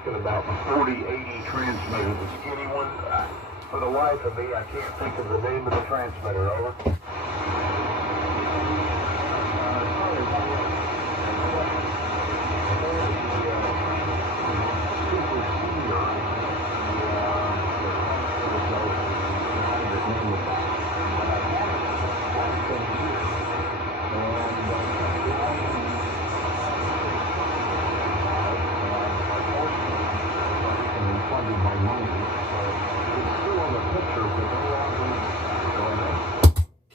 asking about the 4080 transmitter, the skinny one. For the life of me, I can't think of the name of the transmitter. Over.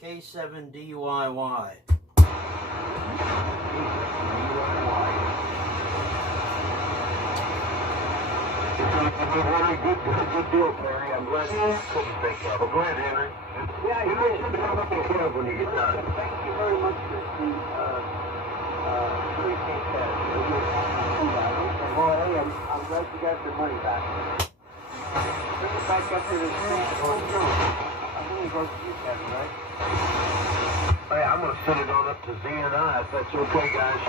K7DYY. Good deal, Perry. I'm glad you couldn't think of it. Go ahead, Henry. Yeah, you should come up and club when you get done. Thank you very much, Christy. Appreciate that. Well, hey, I'm glad you got your money back. Bring it back up to the street. Oh, no. I'm going to go to you, Kevin, right? Hey, I'm going to send it on up to Z and I, if that's okay, guys.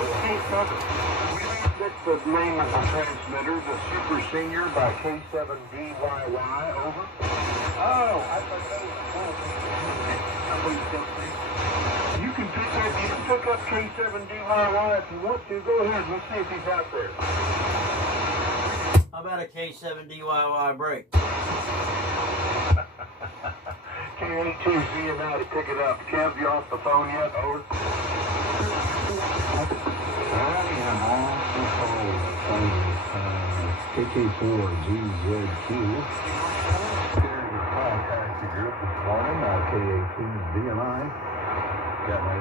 Okay, Kevin. That's the name of the transmitter, the Super Senior by K7DYY, over. Oh, I thought that was You can pick up K7DYY if you want to. Go ahead, let's see if he's out there. How about a K7DYY break? K82Z and I to pick it up. Kev, you off the phone yet? Over. KK4GZQ. Contacted group this morning, K18VMI. Got my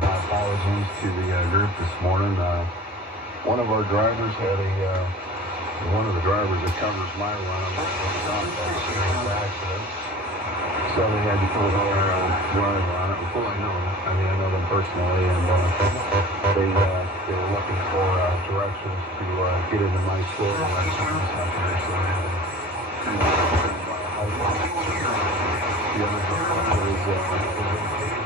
my apologies to the group this morning. One of our drivers had one of the drivers that covers my run was an accident. So they had to put their driver on it. Before I know it, I know them personally, and they were looking for directions to get into my store and learn something here. So the other driver is okay,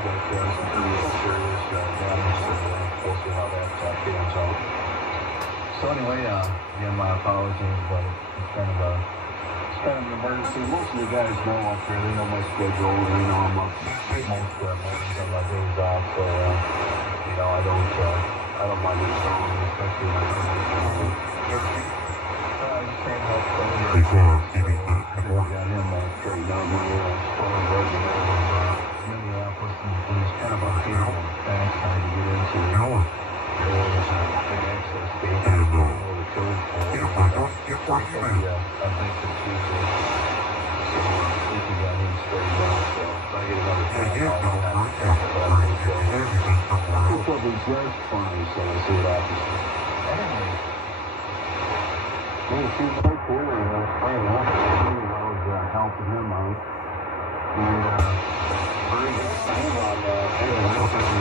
but some pretty serious damage, so we'll see how that pans out. So anyway, again, my apologies, but it's kind of an emergency. Most of the guys know up here. They know my schedule. They know I'm up most mornings on my days off. So, I don't mind it so especially when I'm just can't help I got him straightened out my story resume of Minneapolis, and he's kind of a fast time to get into. There was an access gate and the code for I think it's usually so if you got him straightened out, so if I get another he'll probably just fine, so we'll see what happens. Anyway, made a few notes here, and I was helping him out, and very good thing on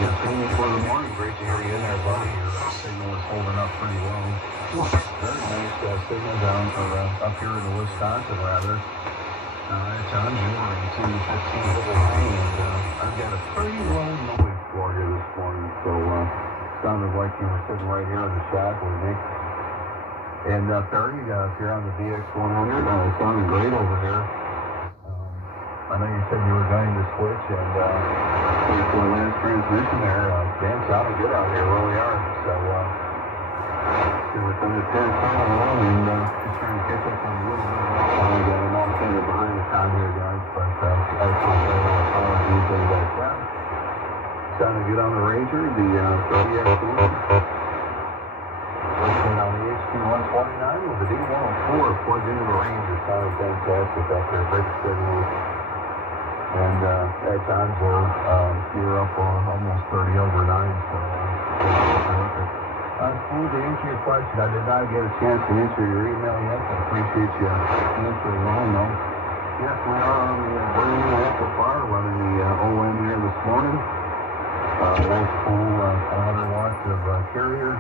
opinion for the morning. Great to hear you in there, buddy. Your signal is holding up pretty well. Very nice signal down up here in Wisconsin, rather. It's on January 2, 15 and I've got a pretty low noise floor here this morning, so sounded like you were sitting right here in the shack with me. And Perry, if you're on the DX100, it's sounding great over here. I know you said you were going to switch, and for the last transmission there, damn sounded good out here, really are. So, we're going to 10 along, and just trying to catch up on a little bit. I'm all kind of behind the time here, guys, but I apologies and like that. Sounded good on the Ranger, the DX1. Working on the HT129 with the D104 plugged into the Ranger. Sounded fantastic up there, great signal. And at times you're up on almost 30 over 9, so terrific. To answer your question, I did not get a chance to answer your email yet. I appreciate you answering on though. Yes, we are on the brand new amplifier running the OM here this morning. Nice full 100 watts of carrier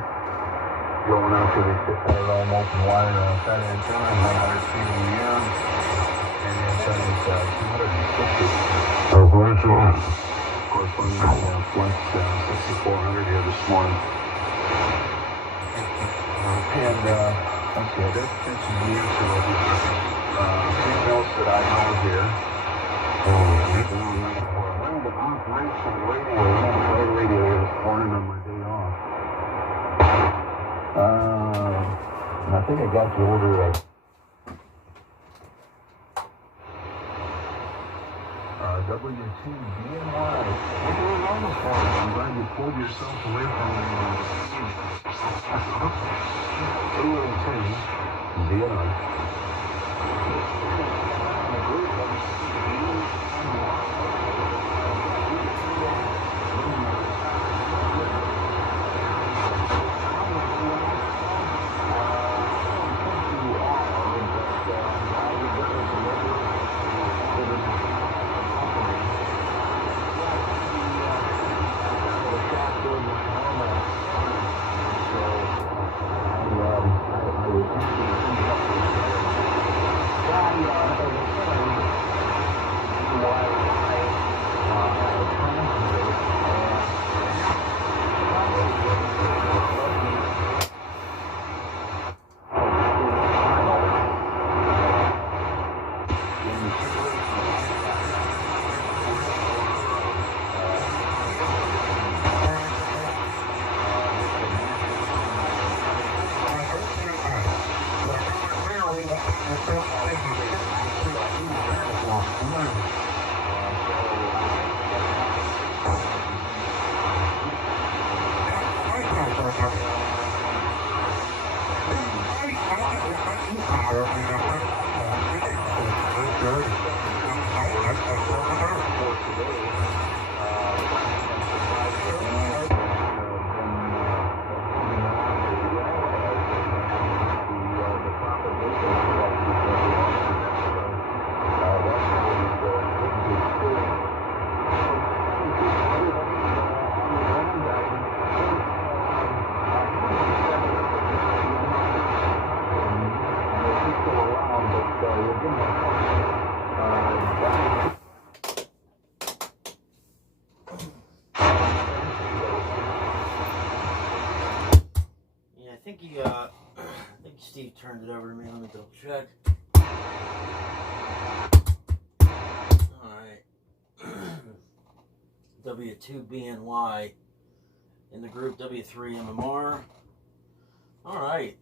going out to the 600 ohm open wire fat antenna, 100 feet in the air. And the antenna is 260. Of course, running the Flex 6400 here this morning. let's see, that's catching you to females that I know here. Learned to operate some radio this morning on my day off. And I think I got the order of WTBNY. What are you on this morning? I'm glad you pulled yourself away from the AOT DNR. I think Steve turned it over to me. Let me double check. Alright. W2BNY in the group W3MMR. Alright.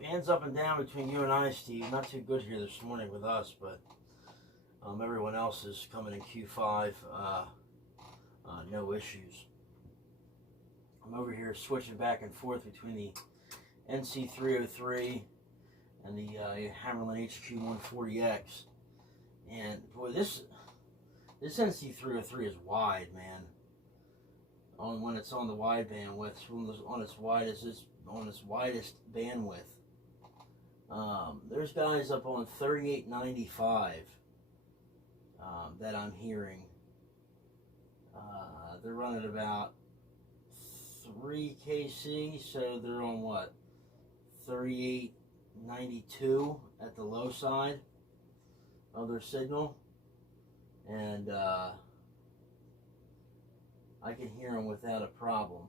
Bands up and down between you and I, Steve. Not too good here this morning with us, but everyone else is coming in Q5. No issues. I'm over here switching back and forth between the NC303 and the Hammerlin HQ140X, and boy, this NC303 is wide, man. When it's on the wide bandwidth, on its widest bandwidth. There's guys up on 3895 that I'm hearing. They're running about 3 kc, so they're on what? 3892 at the low side of their signal, and I can hear them without a problem.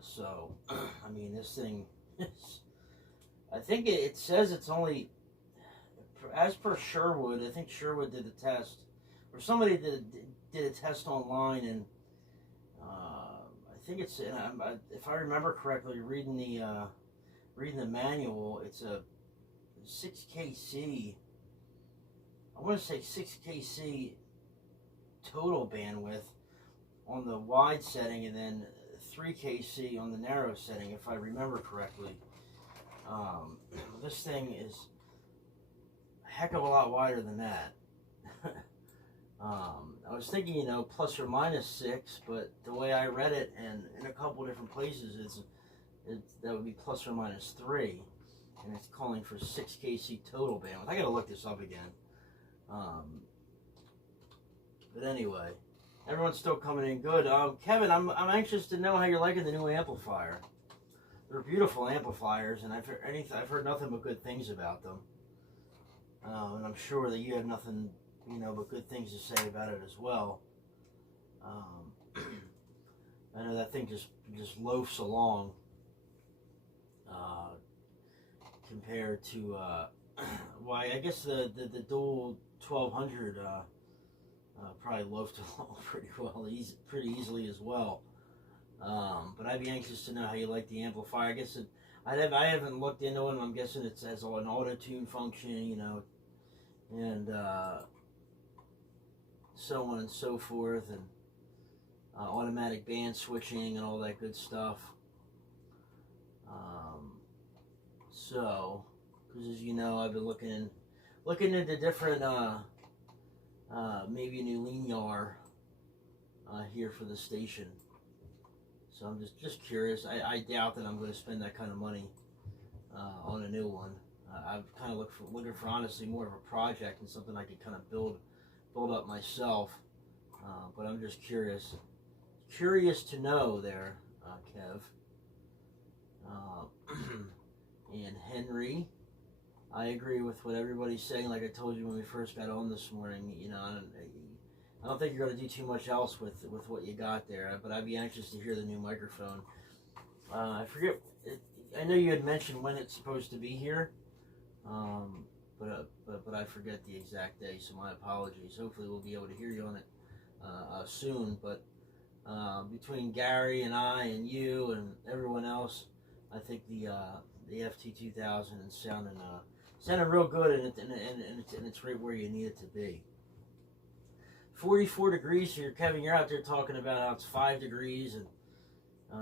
So, I mean, this thing is, I think it says it's only, as per Sherwood, I think Sherwood did a test, or somebody did a test online, and I think it's, if I remember correctly, reading the manual, it's a 6 kc. I want to say 6 kc total bandwidth on the wide setting, and then 3 kc on the narrow setting, if I remember correctly. This thing is a heck of a lot wider than that. I was thinking, plus or minus 6, but the way I read it, and in a couple different places, that would be plus or minus 3, and it's calling for 6 kc total bandwidth. I gotta look this up again. But anyway, everyone's still coming in good. Kevin, I'm anxious to know how you're liking the new amplifier. They're beautiful amplifiers, and I've heard nothing but good things about them. And I'm sure that you have nothing, but good things to say about it as well. I know that thing just loafs along. compared to why I guess the dual 1200 probably loafed along pretty pretty easily as well. But I'd be anxious to know how you like the amplifier. I guess I haven't looked into it. I'm guessing it has an auto-tune function, you know, and so on and so forth, and automatic band switching and all that good stuff. So, because as you know, I've been looking into different maybe a new Linear here for the station. So I'm just curious. I doubt that I'm going to spend that kind of money on a new one. I've kind of looking for honestly more of a project and something I could kind of build up myself. But I'm just curious to know there, Kev. And Henry, I agree with what everybody's saying. Like I told you when we first got on this morning, you know, I don't think you're going to do too much else with what you got there. But I'd be anxious to hear the new microphone. I forget. I know you had mentioned when it's supposed to be here, but I forget the exact day. So my apologies. Hopefully we'll be able to hear you on it soon. But between Gary and I and you and everyone else, I think the FT2000 is sounding real good, and it's right where you need it to be. 44 degrees here, Kevin. You're out there talking about how it's 5 degrees and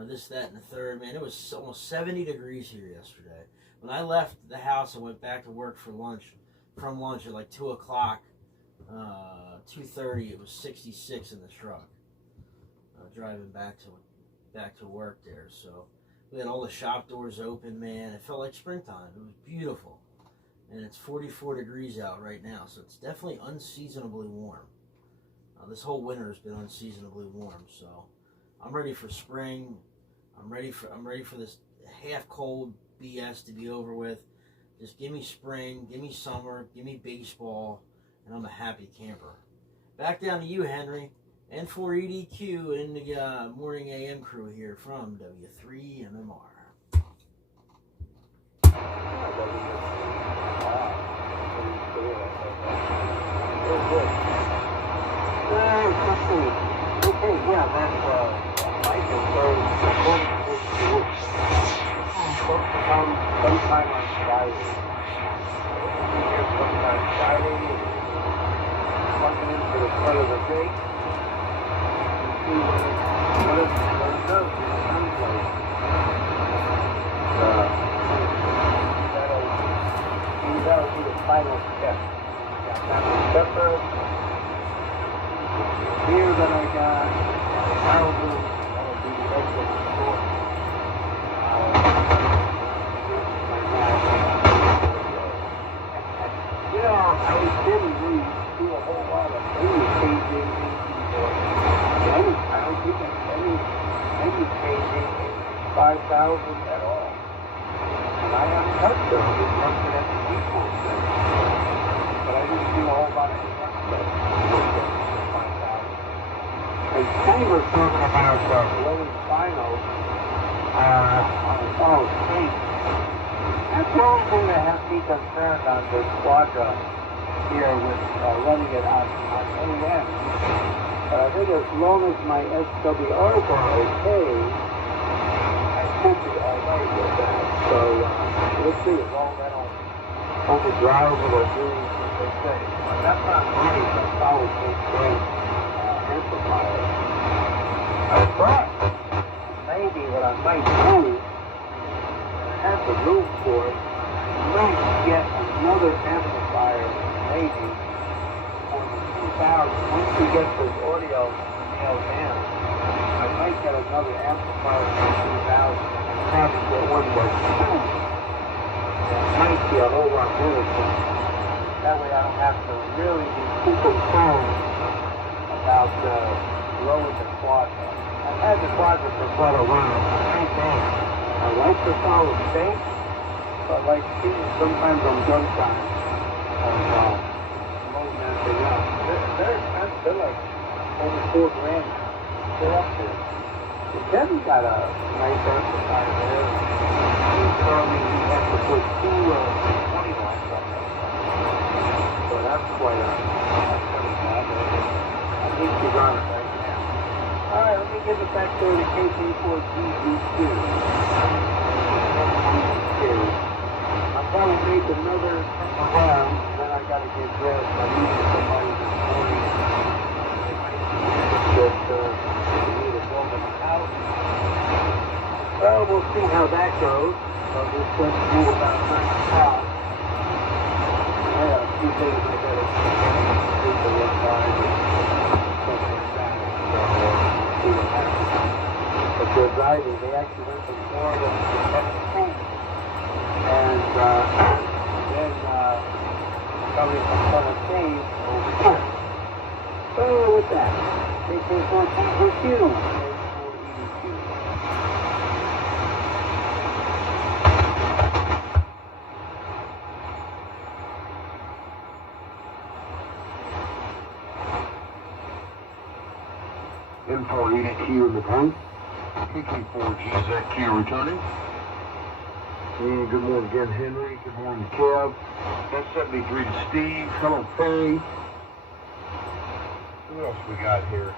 this, that, and the third. Man, it was almost 70 degrees here yesterday. When I left the house and went back to work from lunch at like 2 o'clock, 2:30, it was 66 in the truck. Driving back to work there, so we had all the shop doors open, man. It felt like springtime. It was beautiful. And it's 44 degrees out right now, so it's definitely unseasonably warm. This whole winter has been unseasonably warm, so I'm ready for spring. I'm ready for this half cold BS to be over with. Just give me spring, give me summer, give me baseball, and I'm a happy camper. Back down to you, Henry. N4EDQ and the morning AM crew here from W3MMR. Okay, yeah, that's nice and supposed to come sometime on Friday. Here sometime Friday, plugging into the front of the gate. See what it does. It sounds like that'll be the final step. Got that pepper. Here that I got, that'll be the exit door. You know, I didn't really do a whole lot of changing. I don't think any changing in 5,000 at all. And I haven't touched them. I just looked at the default thing. But I didn't do a whole lot of stuff. And Kenny was talking about blowing finals on state. That's the only thing that has me concerned on this Quadra here with running it on AM. But I think as long as my SWRs are okay, I should be alright with that. So we'll see as long as I don't overdrive it or do what they say. But that's not running a solid state amplifier. But maybe what I might do, I have the room for it, I might get another amplifier, maybe, for the 2000. Once we get this audio nailed down, I might get another amplifier for the 2000 and probably get one more soon. That might be a whole lot better for me. That way I don't have to really be too concerned about blowing the Quadra. I've had the Quadra for quite a while. I like the solid state, but like sometimes I'm done time of loading that thing up. They're expensive. They're like over $4,000. They're up there. Kevin's got a nice amplifier there. He told me he has to put 2 20 watts on that. So that's quite a funny job. I think he's on it right now. Alright, let me give it back to the KK4GG2. I'll probably make another round, and then I gotta get dressed. I'm meeting somebody this morning. We need to build them a house. Well, we'll see how that goes. I'll just let you do about 9 o'clock. I have a few things I gotta do to run by and stuff like that. So, see what happens. But they're driving. They actually went from Florida to Texas. And then coming from Tennessee over here. So with that, KK4GG2. M480Q in the tank. KK4GZQ returning. And good morning again, Henry. Good morning, Kev. S73 to Steve. Hello, Perry. Who else we got here?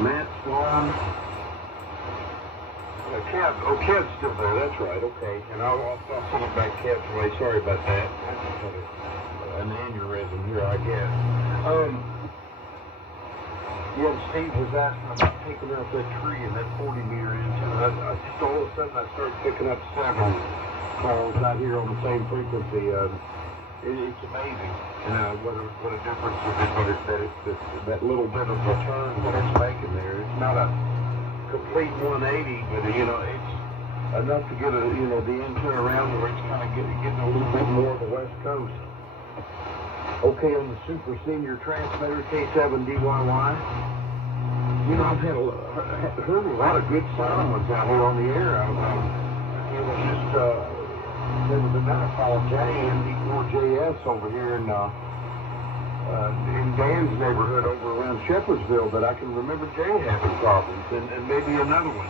Matt's gone. Kev. Oh, Kev's still there. That's right. Okay. And I'll send it back Kev's way. Sorry about that. That's an aneurysm here, I guess. Yeah, Steve was asking about picking up that tree and that 40-meter antenna. I just all of a sudden I started picking up several calls out here on the same frequency. It's amazing, you know, what a difference that little bit of a turn that it's making there. It's not a complete 180, but you know, it's enough to get the antenna around where it's kind of getting a little bit more of the West Coast. Okay, on the Super Senior transmitter, K7DYY. You know, I've heard a lot of good sound ones out here on the air. It was just, there was a guy called JMD4JS over here in Dan's neighborhood over around Shepherdsville that I can remember Jay having problems, and maybe another one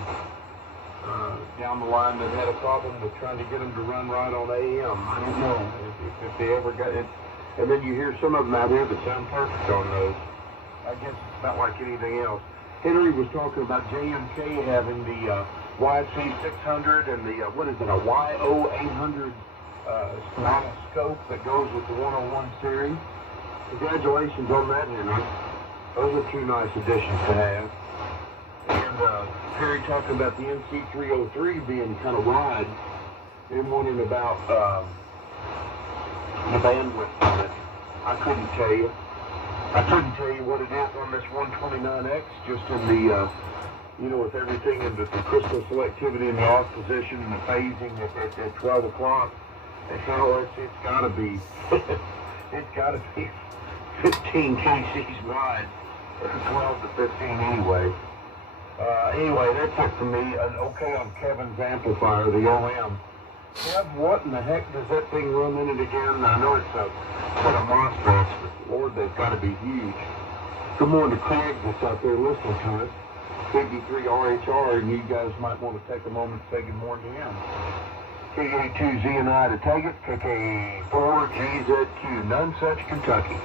down the line that had a problem with trying to get them to run right on AM. I don't know if they ever got it. And then you hear some of them out here that sound perfect on those. I guess it's not like anything else. Henry was talking about JMK having the YC600 and the, what is it, a YO800 scope that goes with the 101 series. Congratulations on that, Henry. Those are two nice additions to have. And Perry talking about the NC303 being kind of wide and wondering about the bandwidth on it. I couldn't tell you. I couldn't tell you what it is on this 129X, just in the, you know, with everything in the crystal selectivity in the off position and the phasing at 12 o'clock. Hell, it's got to be, it's got to be 15 kcs wide, or 12 to 15 anyway. Anyway, that's it for me. Okay on Kevin's amplifier, the OM. Kev, what in the heck does that thing run in it again? I know it's a set of MOSFETs, but Lord, they've got to be huge. Good morning to Craig that's out there listening to us. KD3RHR, and you guys might want to take a moment to say good morning to him. KA2Z and I to take it. KK4GZQ, Nonsuch, Kentucky.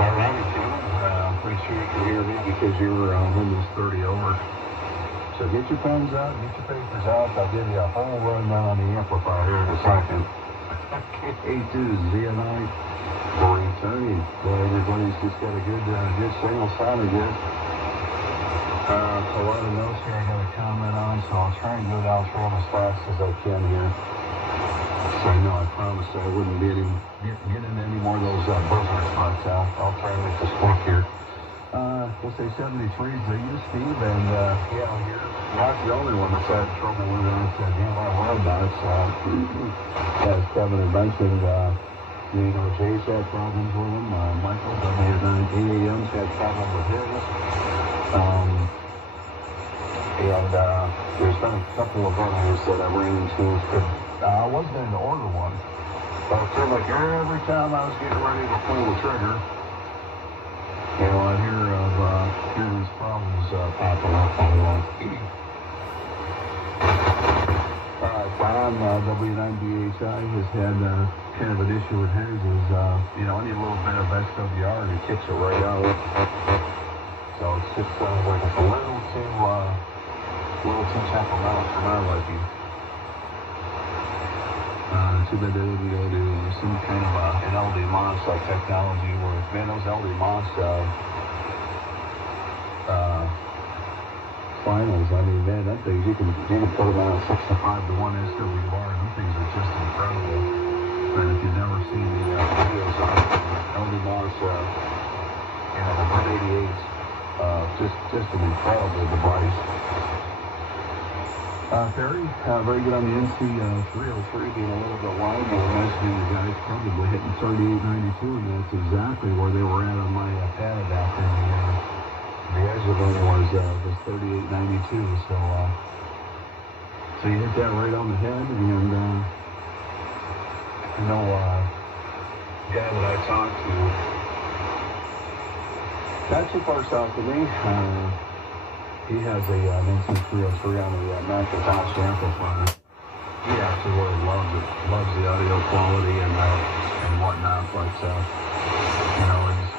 All righty, Kevin. I'm pretty sure you can hear me because you were almost 30 over. So get your pens out, get your papers out. I'll give you a whole rundown on the amplifier here in a second. KA2Z and I for returning. Everybody's just got a good signal sounding good. A lot of notes here I got to comment on, so I'll try and go down through them as fast as I can here. So I know I promised I wouldn't get into any more of those buzzers, but I'll try to make this quick here. We'll say 73 is the you, Steve, and yeah, you're not the only one that's had trouble with it. I can't worry about it. So, as Kevin had mentioned, you know, Jay's had problems with them. Michael, WA9AAM's had problems with his. And there's been a couple of others that I ran into. I wasn't going to order one, but I feel like every time I was getting ready to pull the trigger, popping up anyway. Don, W9BHI, has had kind of an issue with his is, any little bit of SWR, and he kicks it right out. So it's just like it's a little too temperamental for my liking. Too bad they didn't go to some kind of an LD Moss technology where, man, those LD Moss finals, I mean, man, that things, you can put them out 6-5 to 1 SWR, them things are just incredible. And if you've never seen the videos on LD Moss, the 188, just an incredible device. Perry, very good on the NC303, being a little bit wide. You were mentioning the guys probably hitting 38.92, and that's exactly where they were at on my pad adapter. The edge of them was 38.92, so you hit that right on the head, and guy that I talked to, not too far south of me, he has an NC303 on the Macintosh amplifier. He absolutely loves the audio quality and whatnot, but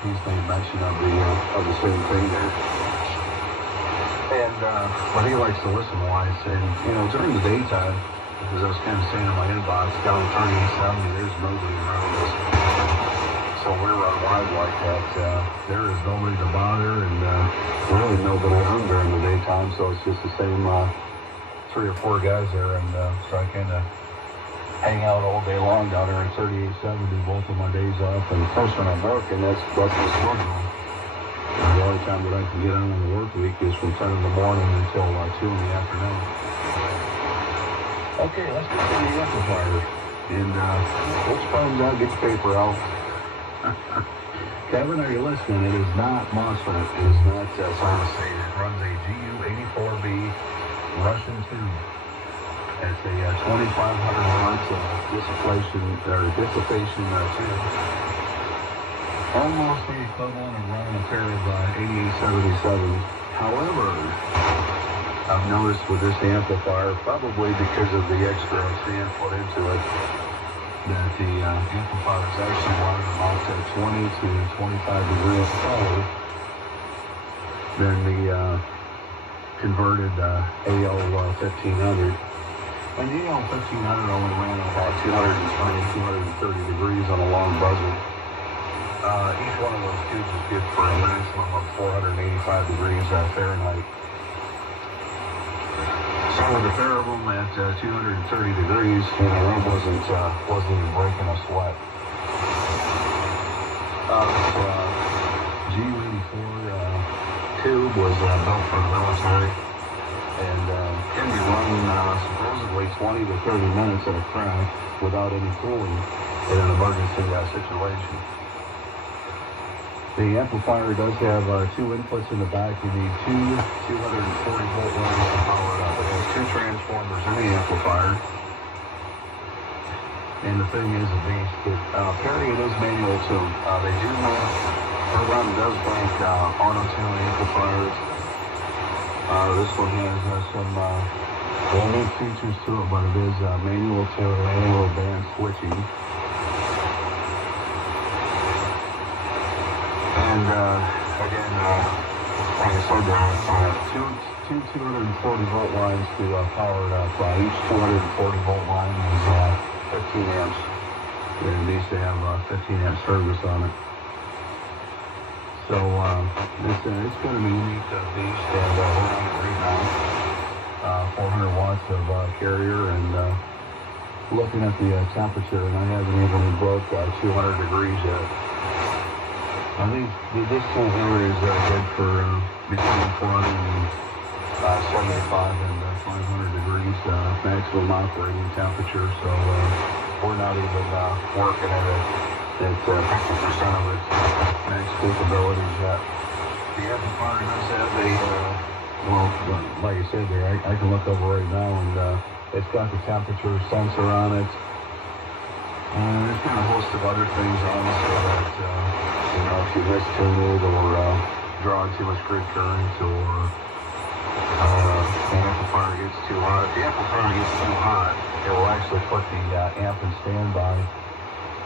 he's made mention of the same thing there. And but he likes to listen wise, and during the daytime, because I was kind of saying in my inbox, down 3870, there's nobody around us. So we're on wide like that. There is nobody to bother, and really nobody on during the daytime. So it's just the same 3 or 4 guys there, and so I kind of hang out all day long down there in 3870, both of my days off. And of course, when I'm working, that's the schedule. And the only time that I can get on in the work week is from 10 in the morning until 2 in the afternoon. Okay, let's get to the amplifier. And let's find out, get the paper out. Kevin, are you listening? It is not MOSFET. It is not solid-state. It runs a GU84B Russian tube. It's a 2,500 watts dissipation tube. Almost the equivalent of running a pair of 8877s. However, I've noticed with this amplifier, probably because of the extra sand put into it, that the amplifier is actually running about 20 to 25 degrees colder than the converted AL1500. And the AL1500 only ran about 220, 230 degrees on a long buzzer. Each one of those tubes is good for a maximum of 485 degrees Fahrenheit. So with a pair of them at 230 degrees, it wasn't even breaking a sweat. This GU84 tube was built for the military, and can be run supposedly 20 to 30 minutes at a crack without any cooling in an emergency situation. The amplifier does have 2 inputs in the back. You need 2 240 volt lines to power it up. It has 2 transformers in the amplifier. And the thing is, Perry, it is manual tune. They do Program does bank auto-tune amplifiers. This one has some unique features to it, but it is manual tune, manual band switching. And again, like I said, two 240 volt lines to power it up. Each 240 volt line is 15 amps. And it needs to have 15 amp service on it. So it's going to be a unique beast, and we're on it right now. 400 watts of carrier, and looking at the temperature, and I haven't even broke 200 degrees yet. I think this tool here is good for between 475 and 500 degrees maximum operating temperature. So we're not even working at it at 50% of its max capabilities yet. The amplifier does have like I said there, I can look over right now, and it's got the temperature sensor on it. There's got a host of other things on it, so that if you mistune it or drawing too much grid current or the amplifier gets too hot. If the amplifier gets too hot, it will actually put the amp in standby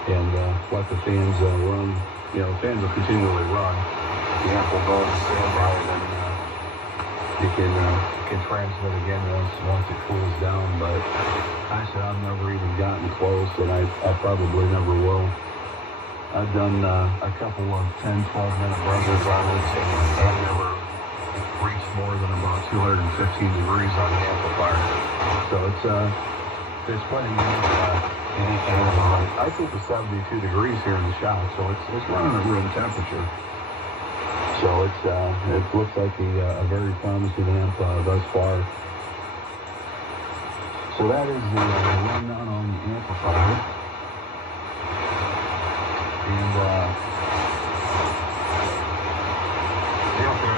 and let the fans run. You know, the fans will continually run. The amp will go into standby, and then you can transmit again once it cools down. But actually, I've never even gotten close, and I probably never will. I've done a couple of 10, 12-minute buzzers on it, and I've never reached more than about 215 degrees on the amplifier. So it's plenty I think it's 72 degrees here in the shop, so it's running at room temperature. So it looks like a very promising amp thus far. So that is the rundown on the amplifier. And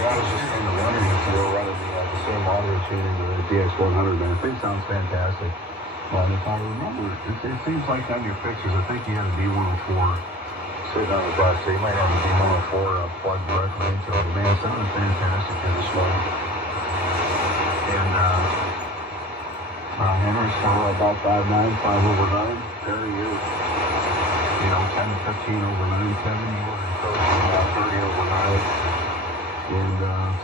I was just kind of wondering if you were running the same audio tuning to the DX100, man. The thing sounds fantastic. But if I remember, it seems like on your pictures, I think you had a D104 sitting on the bus. So you might have a D104 plugged directly into it. Man, it sounded fantastic here this morning. And Henry's about 5'9", 5 over 9. Perry is, 10 to 15 over 9. Kevin, you were encroaching about 30 over 9. And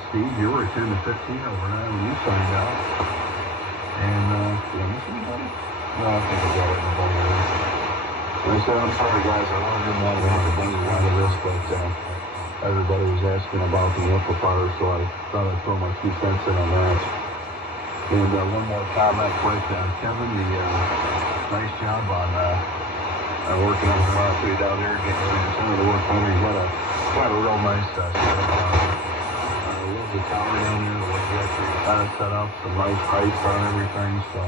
Steve, you were at 10 to 15 over 9 when you signed out. And, did I miss anybody? No, I think I got everybody. I said, I'm sorry, guys, I didn't want to have a bunch of this, but everybody was asking about the amplifier, so I thought I'd throw my 2 cents in on that. And one more comment quick, Kevin, nice job on working on the Mach-3 down there, getting ready to some of the work on it. He's got a real nice setup. I love the tower down there, the way you got your set up, some nice heights on everything, so,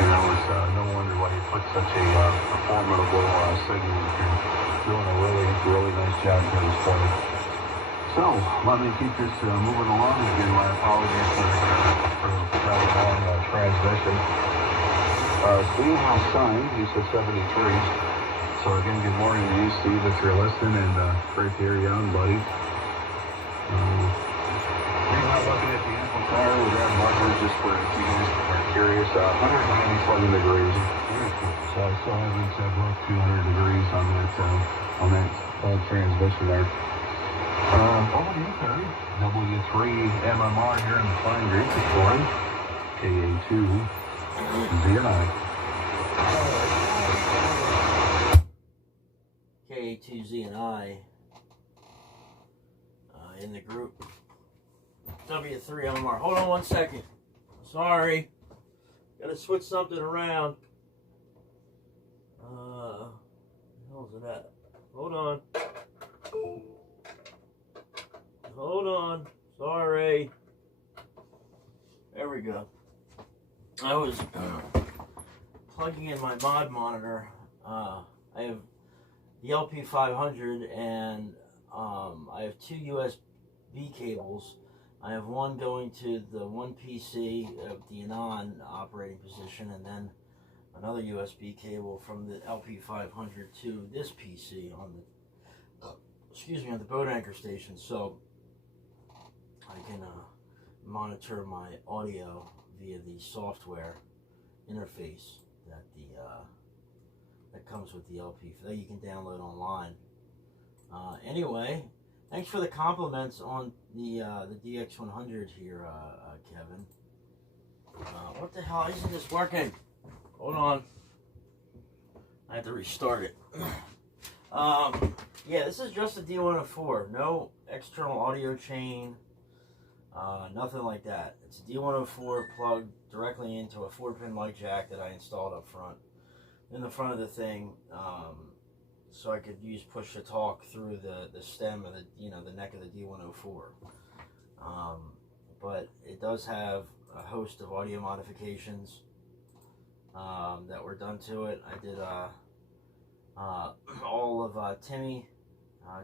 it's no wonder why you put such a formidable signal. You're doing a really nice job here this morning. So, let me keep this moving along. Again, my apologies for the long transmission. Steve has signed. He said 73. So again, good morning to you, Steve, if you're listening, and great to hear you on, buddy. We're not looking at the amplifier. We got markers just for if you guys are curious. 197 degrees. So I still haven't broke 200 degrees on that transmission there. Over to you, Perry. W3 MMR here in the Flying Greek Forum. KA2 ZNI. KA2ZNI in the group. W3 MMR. Hold on 1 second. Sorry. Gotta switch something around. What the hell is it at? Hold on. Hold on. Sorry. There we go. I was plugging in my mod monitor. I have the LP500 and I have 2 USB cables. I have one going to the one PC of the Anon operating position, and then another USB cable from the LP500 to this PC on the on the boat anchor station, so I can monitor my audio via the software interface that comes with the LP that you can download online. Anyway, thanks for the compliments on the DX100 here, Kevin. What the hell? Isn't this working? Hold on. I have to restart it. Yeah, this is just a D104. No external audio chain. Nothing like that. It's a D104 plugged directly into a 4-pin mic jack that I installed up front, in the front of the thing, so I could use push to talk through the stem of the neck of the D104. But it does have a host of audio modifications that were done to it. I did all of Timmy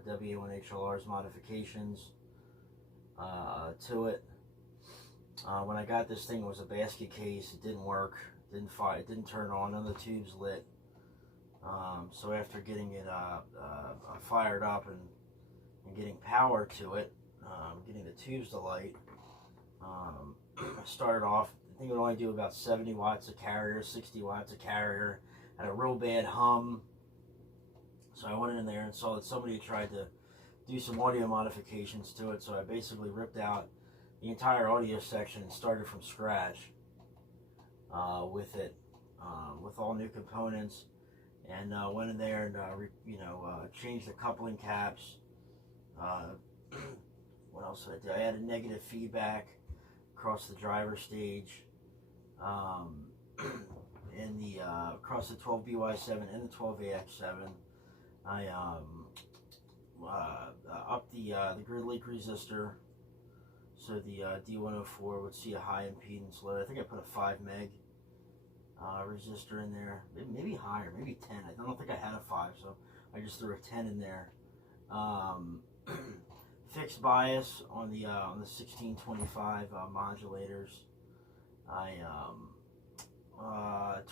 WA1HLR's modifications to it. When I got this thing, it was a basket case. It didn't work. It didn't turn on. None of the tubes lit. So after getting it fired up and getting power to it, getting the tubes to light. I started off, I think it would only do about 70 watts of carrier, 60 watts of carrier, had a real bad hum. So I went in there and saw that somebody had tried to do some audio modifications to it. So I basically ripped out the entire audio section and started from scratch with it, with all new components, and went in there and changed the coupling caps. What else did I do? I added negative feedback across the driver stage, in the across the 12BY7 and the 12AX7. I upped the grid leak resistor, so the D104 would see a high impedance load. I think I put a 5 meg resistor in there, maybe higher, maybe 10. I don't think I had a 5, so I just threw a 10 in there. Fixed bias on the 1625 modulators. I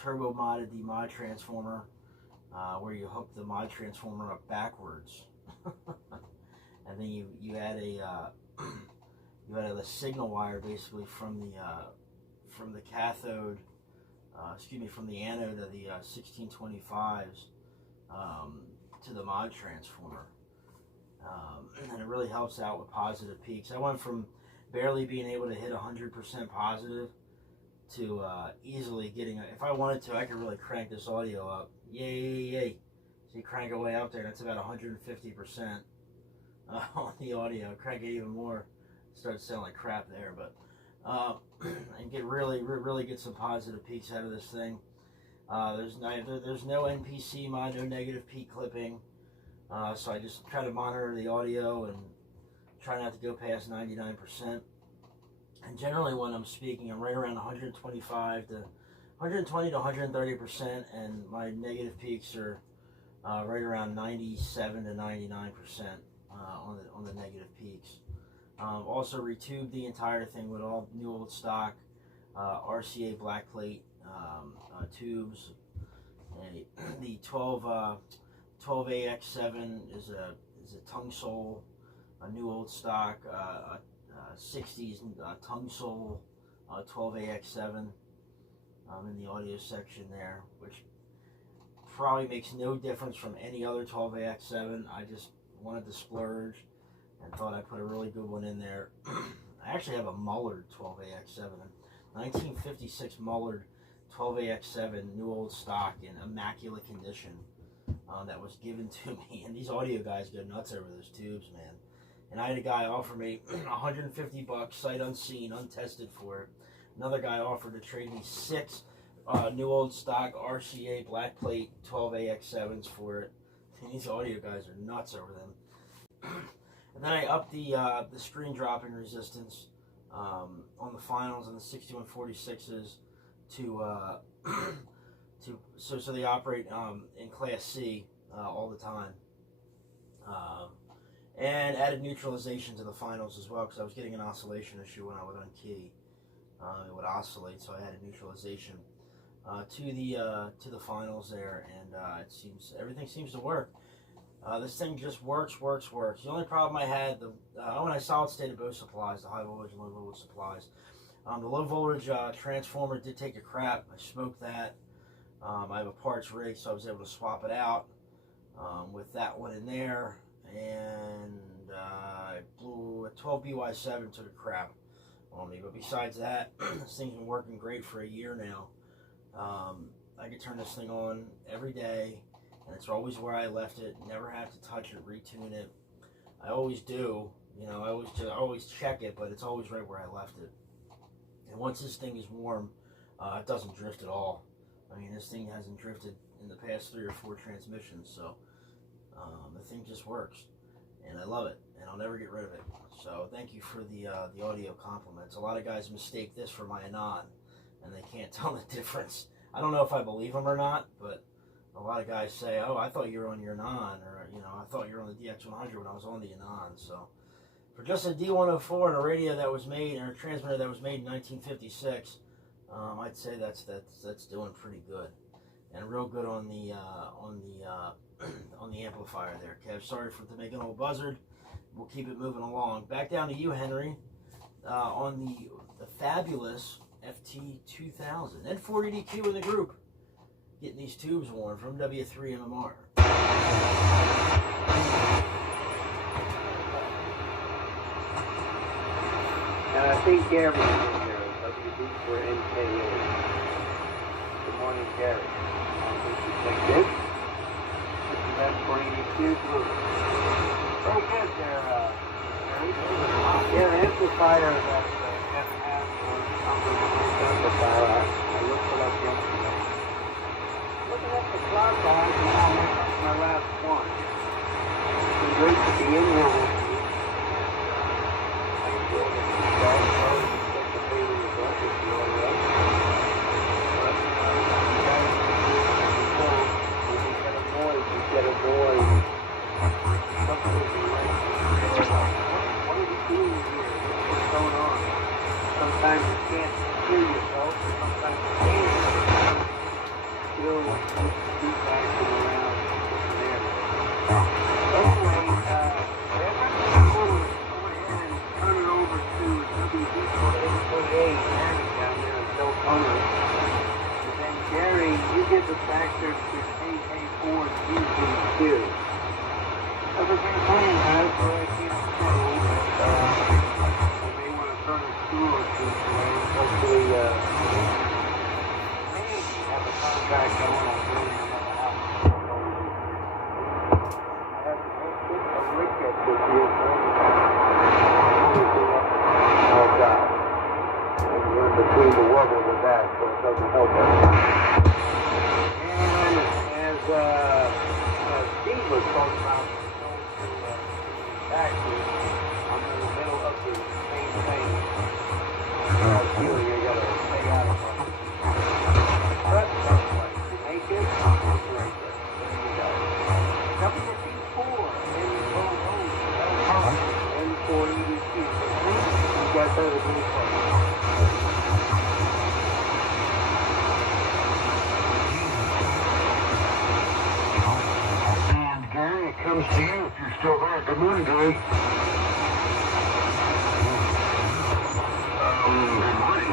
turbo modded the mod transformer, where you hook the mod transformer up backwards, and then you add a you add a signal wire basically from the cathode, from the anode of the 1625s to the mod transformer. And it really helps out with positive peaks. I went from barely being able to hit 100% positive to easily getting, if I wanted to, I could really crank this audio up. Yay. So you crank it way up there, and it's about 150% on the audio. Crank it even more, it starts sounding like crap there, but and get really get some positive peaks out of this thing. There's no NPC mod, no negative peak clipping. So I just try to monitor the audio and try not to go past 99%. And generally when I'm speaking, I'm right around 120 to 130%, and my negative peaks are right around 97 to 99% on the negative peaks. Also retubed the entire thing with all new old stock RCA black plate tubes. The 12AX7 is a tongue sole, a new old stock 60s tongue sole 12AX7 in the audio section there, which probably makes no difference from any other 12AX7. I just wanted to splurge and thought I'd put a really good one in there. I actually have a Mullard 12AX7, 1956 Mullard 12AX7, new old stock in immaculate condition. That was given to me, and these audio guys go nuts over those tubes, man. And I had a guy offer me $150, sight unseen, untested for it. Another guy offered to trade me 6 new old stock RCA black plate 12AX7s for it. And these audio guys are nuts over them. And then I upped the screen dropping resistance on the finals and the 6146s so they operate in Class C all the time, and added neutralization to the finals as well, because I was getting an oscillation issue when I would unkey. It would oscillate, so I added neutralization to the finals there, and everything seems to work. This thing just works. The only problem I had, when I solid stated both supplies, the high voltage and low voltage supplies, the low voltage transformer did take a crap. I smoked that. I have a parts rig, so I was able to swap it out with that one in there, and I blew a 12BY7, took a crap on me. But besides that, this thing's been working great for a year now. I can turn this thing on every day, and it's always where I left it. Never have to touch it, retune it. I always do, I always check it, but it's always right where I left it. And once this thing is warm, it doesn't drift at all. I mean, this thing hasn't drifted in the past 3 or 4 transmissions, so the thing just works, and I love it, and I'll never get rid of it. So thank you for the audio compliments. A lot of guys mistake this for my Anon, and they can't tell the difference. I don't know if I believe them or not, but a lot of guys say, "Oh, I thought you were on your Anon," or "I thought you were on the DX100 when I was on the Anon." So for just a D104 and a radio that was made, or a transmitter that was made in 1956. I'd say that's doing pretty good, and real good on the amplifier there. Kev, sorry for making an old buzzard. we'll keep it moving along. Back down to you, Henry, on the fabulous FT2000 and 480Q in the group, getting these tubes worn from W3 MMR. And I think Gary is in there, WD for NKA. Good morning, Gary. I think you think this. This is F480Q group. Very good there, Gary. Yeah, the amplifier that Kevin has was amplifier. I looked it up yesterday. Looking at the clock guys, now that's my last one. It's been great to be in here with you. Sometimes you can't hear yourself, sometimes you can. Still, feedback from around different areas. Anyway, I'm going to go ahead and turn it over to WD48 down there in Deltona. And then Gary, you give the factors to KK4 and UG2. Everything's playing, guys, so I can't say, but you may want to turn a screw or two today. Hopefully, maybe have a contract going on building another house. I have to get a wicket this year, so help out. And we're in between the rubber with that, so it doesn't help us. And as Steve was talking about, actually, I'm in the middle of the same thing. You gotta stay out of it. But you make it, break it. There you go. WD4, N480Q. You got that as me first. And Gary, it comes to you if you're still there. Good morning, Gary. Good morning.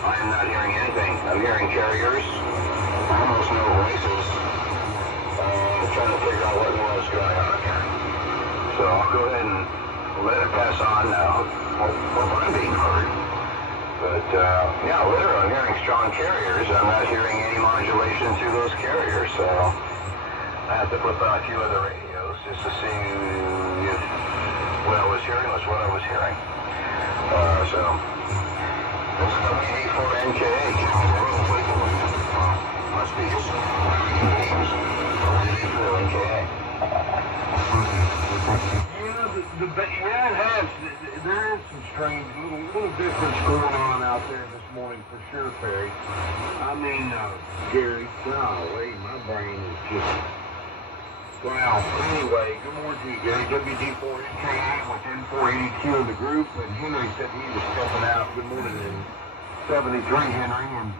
I am not hearing anything. I'm hearing carriers, almost no voices. Trying to figure out what was going on here. So I'll go ahead and let it pass on now. Hope I'm being heard. But yeah, literally, I'm hearing strong carriers. I'm not hearing any modulation through those carriers. So I have to flip out a few other radios just to see if what I was hearing was what I was hearing. So this is WD4NKA. Must be WD4NKA. Yeah, it has. There is some strange, little difference going on out there this morning for sure, Perry. I mean, Gary, golly, my brain is just... Wow. Anyway, good morning to you, Gary. WD4NKA with N480Q in the group, and Henry said he was stepping out. Good morning in 73, Henry. And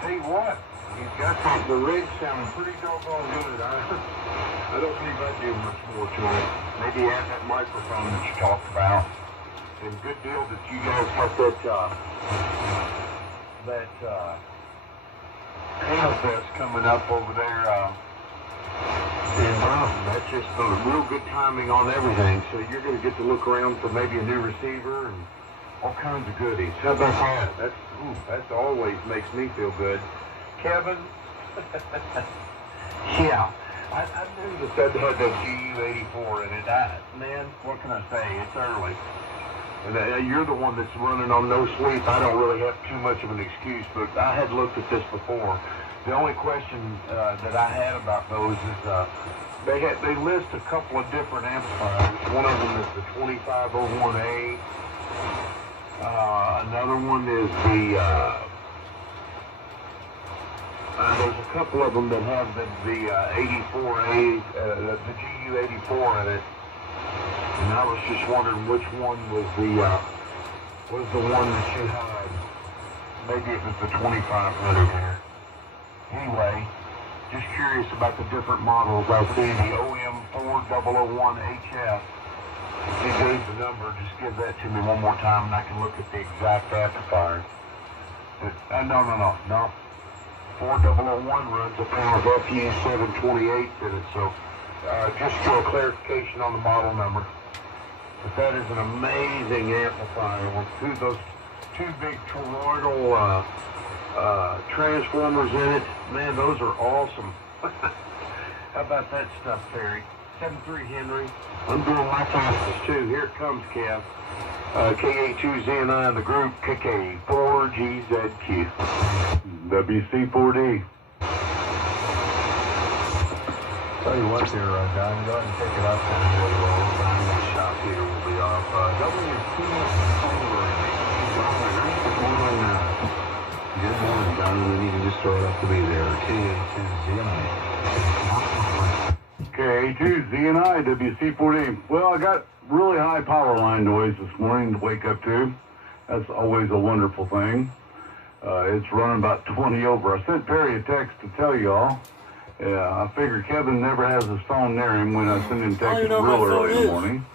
tell you what, you've got the rig sounding pretty doggone good. I don't believe I'd do much more to it. Maybe add that microphone that you talked about. And good deal that you guys got that Panafest coming up over there. That's just real good timing on everything. So you're going to get to look around for maybe a new receiver and all kinds of goodies. How about that? That always makes me feel good. Kevin? Yeah, I knew that had that GU84 in it. Man, what can I say? It's early. And you're the one that's running on no sleep. I don't really have too much of an excuse, but I had looked at this before. The only question that I had about those is they list a couple of different amplifiers. One of them is the 2501A. Another one is the there's a couple of them that have the 84A, the GU84 in it. And I was just wondering which one was the one that you had. Maybe it was the 2500 there. Anyway, just curious about the different models. I see the OM4001HF You gave the number. Just give that to me one more time, and I can look at the exact amplifier. No. 4001 runs a power of FU728 in it, so just for clarification on the model number. But that is an amazing amplifier with those two big toroidal transformers in it. Man, those are awesome. How about that stuff, Terry? 7.3 Henry. I'm doing my fastest too. Here it comes, Kev. KA2ZNI in the group, KK4GZQ. WC4D. Tell you what there, Don, go ahead and pick it up and we'll round this shop here. We'll be off. Good morning, Don, and then you can just throw it up to me there. KA2ZNI, WC4D. Well, I got really high power line noise this morning to wake up to. That's always a wonderful thing. It's running about 20 over. I sent Perry a text to tell y'all. I figure Kevin never has his phone near him when I send him texts real early in the morning.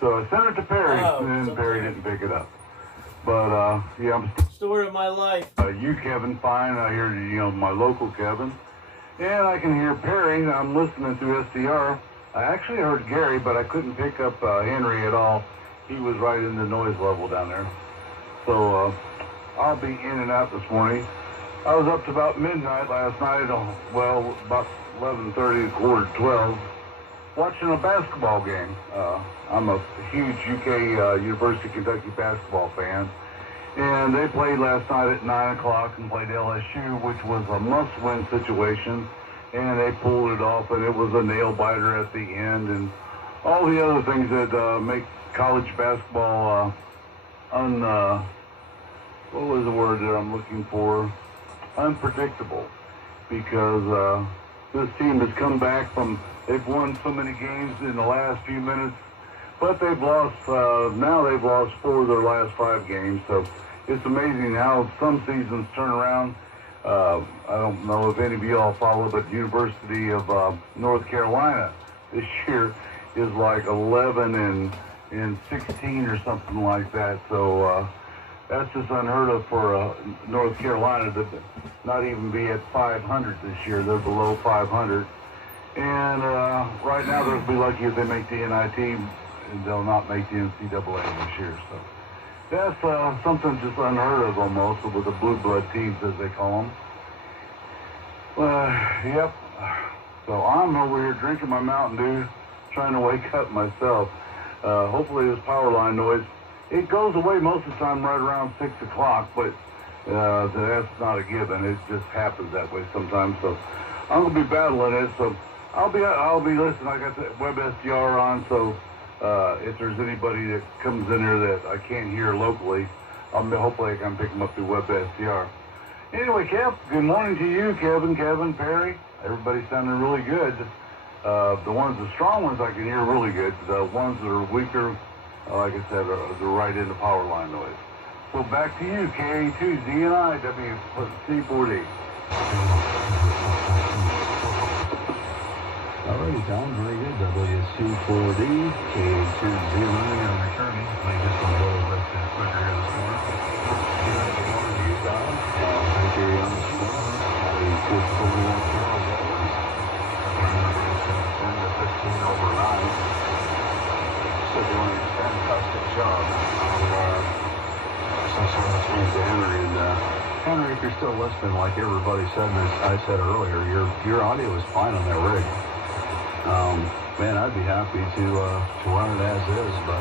So I sent it to Perry, and then Perry didn't pick it up. But, yeah, I'm Story of my life. you, Kevin, fine. I hear, my local Kevin. And I can hear Perry. I'm listening through SDR. I actually heard Gary, but I couldn't pick up Henry at all. He was right in the noise level down there. So I'll be in and out this morning. I was up to about midnight last night, well, about 11:30, quarter to 12, watching a basketball game. I'm a huge UK University of Kentucky basketball fan. And they played last night at 9 o'clock and played LSU, which was a must-win situation. And they pulled it off, and it was a nail-biter at the end. And all the other things that make college basketball what was the word that I'm looking for? Unpredictable. Because this team has come back they've won so many games in the last few minutes, but they've lost, now they've lost 4 of their last 5 games. So it's amazing how some seasons turn around. I don't know if any of you all follow, but University of North Carolina this year is like 11 and 16 or something like that. So that's just unheard of for North Carolina to not even be at 500 this year. They're below 500. And right now they'll be lucky if they make the NIT, and they'll not make the NCAA this year. So that's something just unheard of almost with the blue blood teams, as they call them. Yep. So I'm over here drinking my Mountain Dew, trying to wake up myself. Hopefully this power line noise, it goes away most of the time right around 6 o'clock, but that's not a given. It just happens that way sometimes. So I'm gonna be battling it. So I'll be listening. I got the WebSDR on, so if there's anybody that comes in there that I can't hear locally, hopefully I can pick them up through WebSDR. Anyway, Kev, good morning to you, Kevin, Perry. Everybody's sounding really good. The strong ones I can hear really good. The ones that are weaker, like I said, they're right into power line noise. So back to you, KA2ZNI, WC4D. Alrighty, Tom, very good. WC4D, KA2ZNI, I'm returning. I just want to go a little bit quicker here this morning. Good morning to you, Tom. Thank you on the score. Had a good total of 10 to 15 over 9. So doing a fantastic job of swings to Henry. And Henry, if you're still listening, like everybody said, and as I said earlier, your audio is fine on that rig. Man, I'd be happy to run it as is, but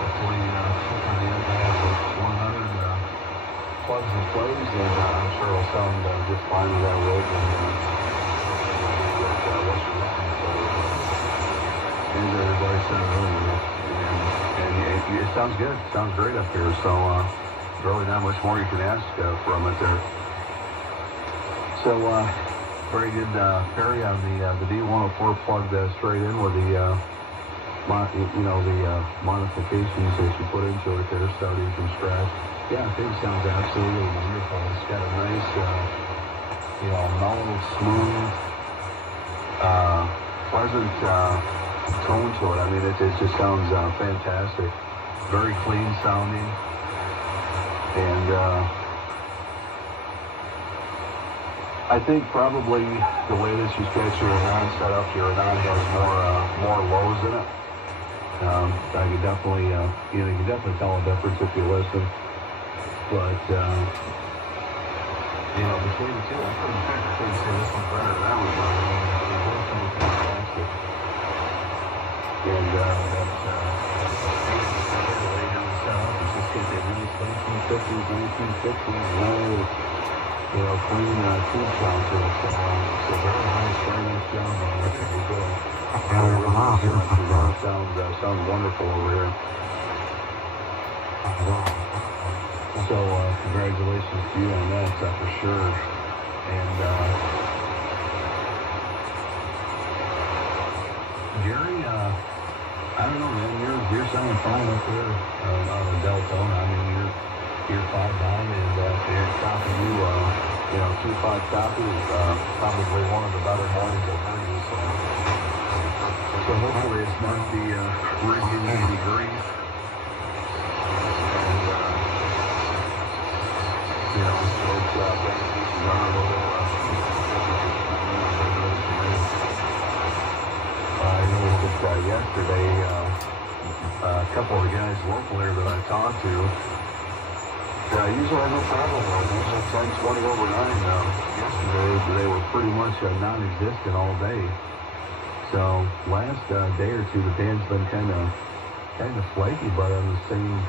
hopefully the end of 100 plugs and plays, and I'm sure it'll sound just fine with that rig. And everybody said earlier, and it sounds good. It sounds great up here. So really not much more you can ask from it there. So very good, Perry, on the D104 plugged straight in with the modifications that you put into it there, starting from scratch. Yeah, I think it sounds absolutely wonderful. It's got a nice, mellow, smooth, pleasant tone to it. I mean, it just sounds fantastic. Very clean sounding. And I think probably the way that you've got your Renan set up, your Renan has more lows in it. I could definitely, you can definitely tell a difference if you listen. But, between the two, I couldn't say this one's better than that one, but I mean, they both sound fantastic. And that's the way down the south. It's just got that nice 1950s, 1960s, clean tube sound to it. So very nice job on it. Very good. Sounds wonderful over here. So congratulations to you on that, for sure. And Jerry, I don't know, man. You're sounding fine up there on the Deltona. I mean, you're 5.9, and they're stopping you. 2.5 copy is probably one of the better mornings I've heard you. So hopefully it's not the rigging any grief. I noticed that yesterday, a couple of the guys local here that I talked to, usually have no problem with it. Usually 10, 20 over 9. Yesterday, they were pretty much non-existent all day. So last day or two, the band's been kind of flaky, but on the same,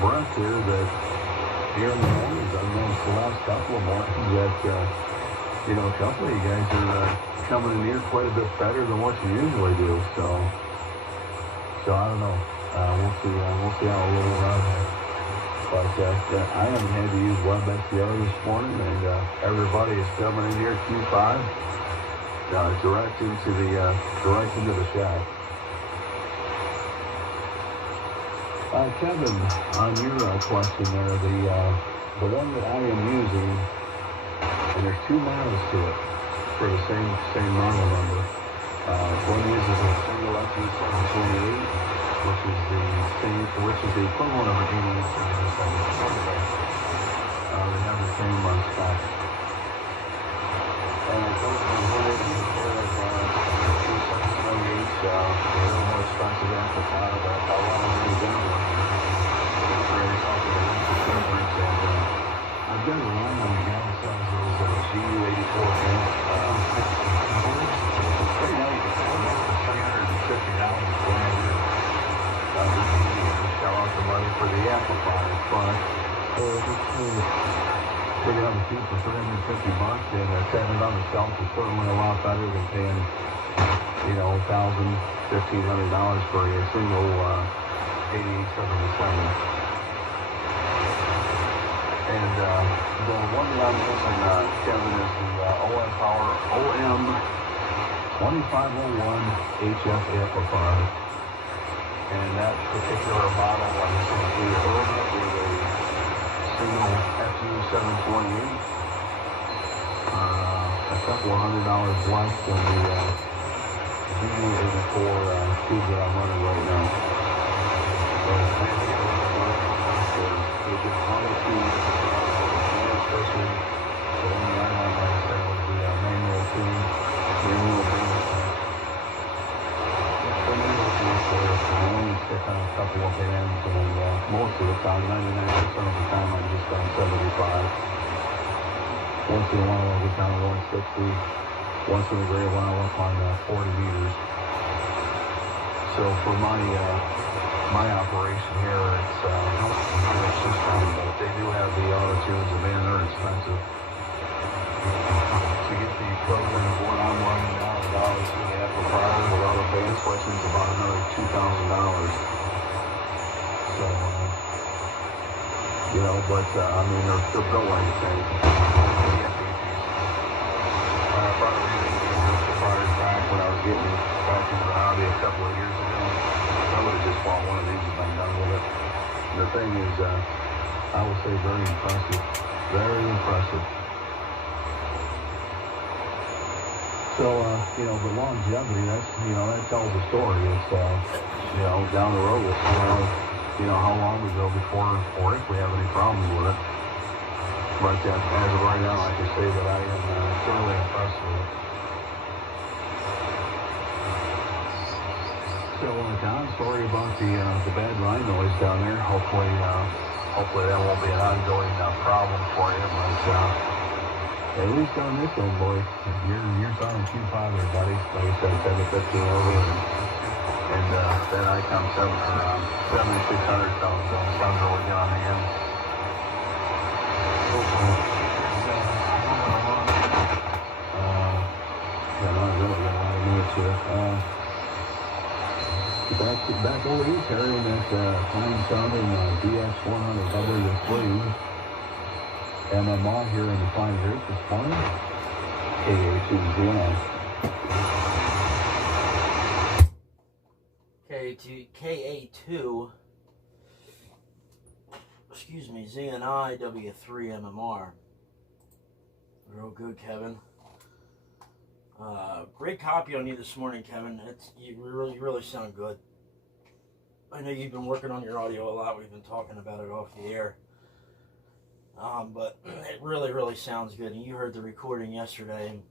breath here that here in the mornings, I've noticed the last couple of mornings that, a couple of you guys are coming in here quite a bit better than what you usually do. So I don't know. We'll see how it rolls out. But I haven't had to use WebSDR this morning, and everybody is coming in here Q5 direct into the shack. Kevin, on your question there, the one that I am using, and there's 2 models to it for the same model number. One uses a single FU728. Which is the equivalent of an 8877. They have the same spec. And I told them I wanted to use a pair of 2728, a little more expensive amplifier, but I wanted to use that one. It's very popular difference, and I've got a line on the guy that sells those GU84 amps. It's pretty nice. It's almost $350 for it. Shell out the money for the amplifier, but picking up a few for $350 and setting it on the shelf is certainly a lot better than paying, $1,000, $1,500 for a single 8877. And the one that I'm using, Kevin, is the OM Power OM 2501 HF amplifier. And that particular model was we ordered it with a single FU728, a couple of $100 less than the GU84 tube that I'm running right now. So they just wanted to especially the one that I have, like I said, was the manual tune, manual band. I only stick on a couple of bands, and most of the time, 99% of the time, I'm just on 75. Once in a while, I'll get down to 160. Once in a great while, up on 40 meters. So for my operation here, it's just fine, but they do have the auto tunes, and man, they're expensive. To get the program of what I'm running now, the amplifier without a band switching is about another $2,000. So, but I mean, they're built like the same. I bought a really good amplifier back when I was getting back into the hobby a couple of years ago. I would have just bought one of these if I'm done with it. The thing is, I will say very impressive. Very impressive. So, but longevity, that tells a story. It's, down the road, how long we go before or if we have any problems with it. But as of right now, I can say that I am thoroughly impressed with it. So, Don, sorry about the bad line noise down there. Hopefully that won't be an ongoing problem for you. But at least on this end, boy, you're sounding too positive, buddy. Like I said, 7 to 15 over, and that ICOM 7600 sounds really good on the end. Not really got a lot of minutes here. Back over here, carrying that fine-sounding DS100W3 MMR here in the fine group this morning. KA2, ZNI W3 MMR. Real good, Kevin. Great copy on you this morning, Kevin. You really sound good. I know you've been working on your audio a lot. We've been talking about it off the air. But it really sounds good. And you heard the recording yesterday.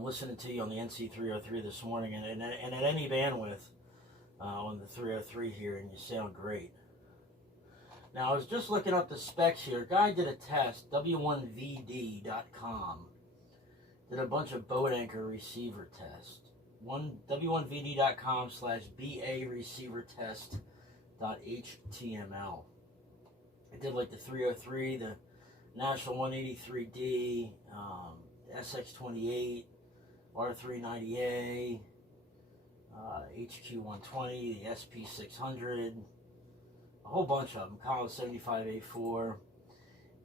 Listening to you on the NC303 this morning, and at any bandwidth on the 303 here, and you sound great. Now, I was just looking up the specs here. A guy did a test, W1VD.com. Did a bunch of boat anchor receiver tests. W1VD.com/BA receiver test.html. I did like the 303, the National 183D, SX28, R390A, HQ120, the SP600, a whole bunch of them, Collins 75A4,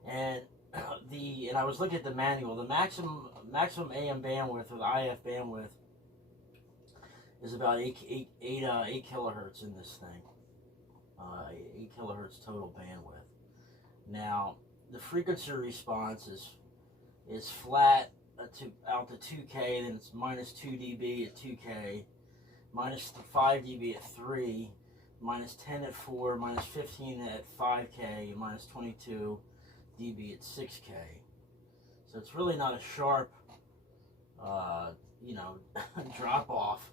and I was looking at the manual. The maximum AM bandwidth or the IF bandwidth is about 8 kilohertz in this thing. 8 kilohertz total bandwidth. Now, the frequency response is flat out to 2K, then it's minus 2 dB at 2K, minus 5 dB at 3, minus 10 at 4, minus 15 at 5K, and minus 22 dB at 6K. So it's really not a sharp, drop off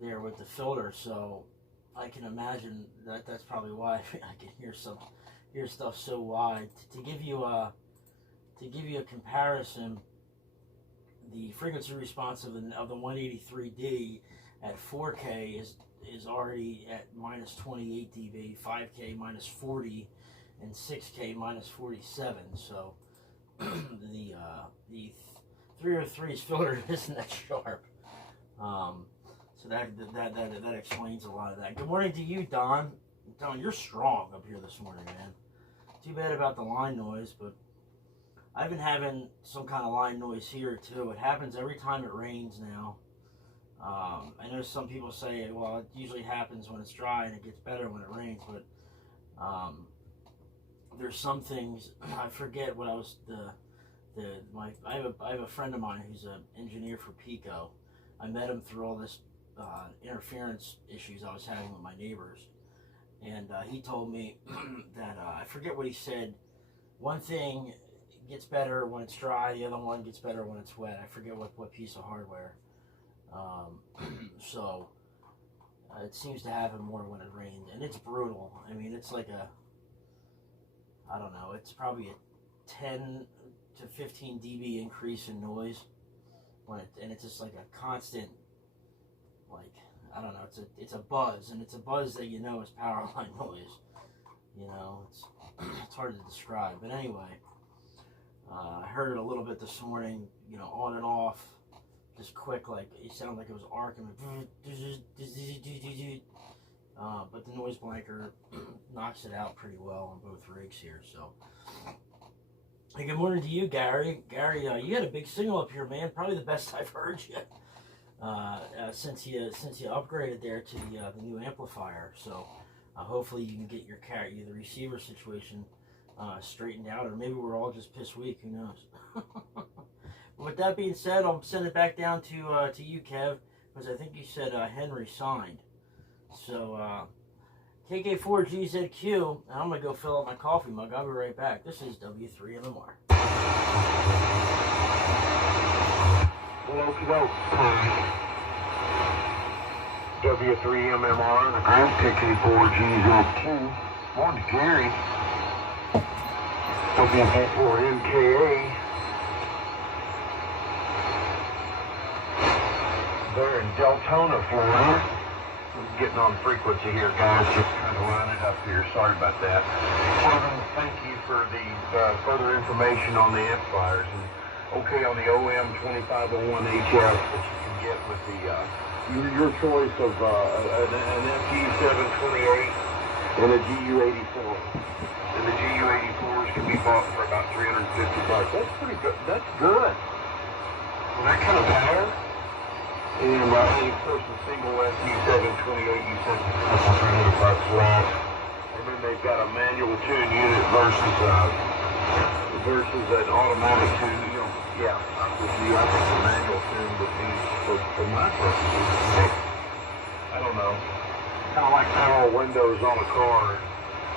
there with the filter. So I can imagine that's probably why I can hear stuff so wide. To give you a comparison, the frequency response of the 183D at 4K is already at minus 28 dB, 5K minus 40, and 6K minus 47. So the 303's filter isn't that sharp. So that explains a lot of that. Good morning to you, Don. Don, you're strong up here this morning, man. Too bad about the line noise, but I've been having some kind of line noise here too. It happens every time it rains now. I know some people say, well, it usually happens when it's dry and it gets better when it rains, but there's some things, I forget what I was, I have a friend of mine who's an engineer for Pico. I met him through all this interference issues I was having with my neighbors. And he told me that, I forget what he said, one thing gets better when it's dry, the other one gets better when it's wet. I forget what piece of hardware. So it seems to happen more when it rains, and it's brutal. I mean, it's like I don't know, it's probably a 10 to 15 dB increase in noise and it's just like a constant, like, I don't know, it's a buzz, and it's a buzz that is power line noise. It's hard to describe, but anyway, I heard it a little bit this morning, on and off, just quick, like it sounded like it was arcing, but the noise blanker knocks it out pretty well on both rigs here. So, hey, good morning to you, Gary. Gary, you got a big signal up here, man. Probably the best I've heard you since you upgraded there to the new amplifier. So, hopefully you can get the receiver situation straightened out, or maybe we're all just piss weak. Who knows? With that being said, I'll send it back down to you, Kev, because I think you said Henry signed. So, KK4GZQ, and I'm going to go fill up my coffee mug. I'll be right back. This is W3MMR. Well, okie doke. W3MMR and the group, KK4GZQ. Morning, Gary. W4NKA. They're in Deltona, Florida. I'm getting on frequency here, guys. Just trying to line it up here. Sorry about that. Kevin, thank you for the further information on the amplifiers. And okay, on the OM2501HF that you can get with the your choice of an FG728 and a GU84. And the GU84s can be bought for about $350. That's pretty good. That's good. For that kind of power. And of course the single SU728 you said $300 less. And then they've got a manual tune unit versus an automatic tune. You know, yeah, I'm with you. I think the manual tune would be for my purposes. I don't know. Kind of like power windows on a car.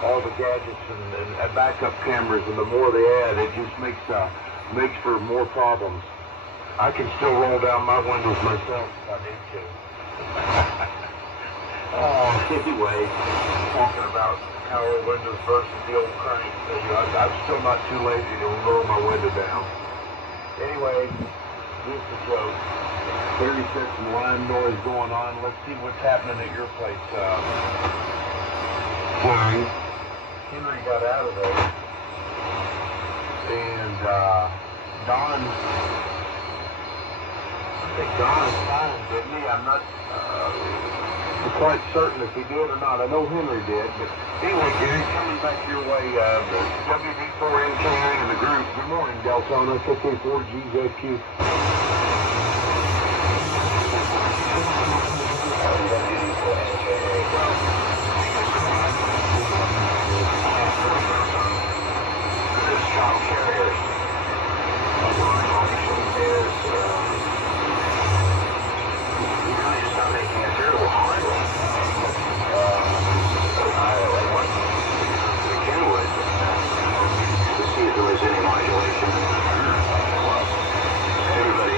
All the gadgets and backup cameras, and the more they add, it just makes for more problems. I can still roll down my windows myself if I need to. Anyway, talking about power windows versus the old crank. I'm still not too lazy to roll my window down. Anyway, just a joke. Barry said some line noise going on. Let's see what's happening at your place, Barry. Henry got out of there. And Don... I think Don signed, didn't he? I'm not quite certain if he did or not. I know Henry did, but anyway, Gary, coming back your way, the WD4NKA and the group. Good morning, Deltona, KK4GZQ. This child carriers. Making a terrible highway. I went to Kenwood to see if there was any modulation. Everybody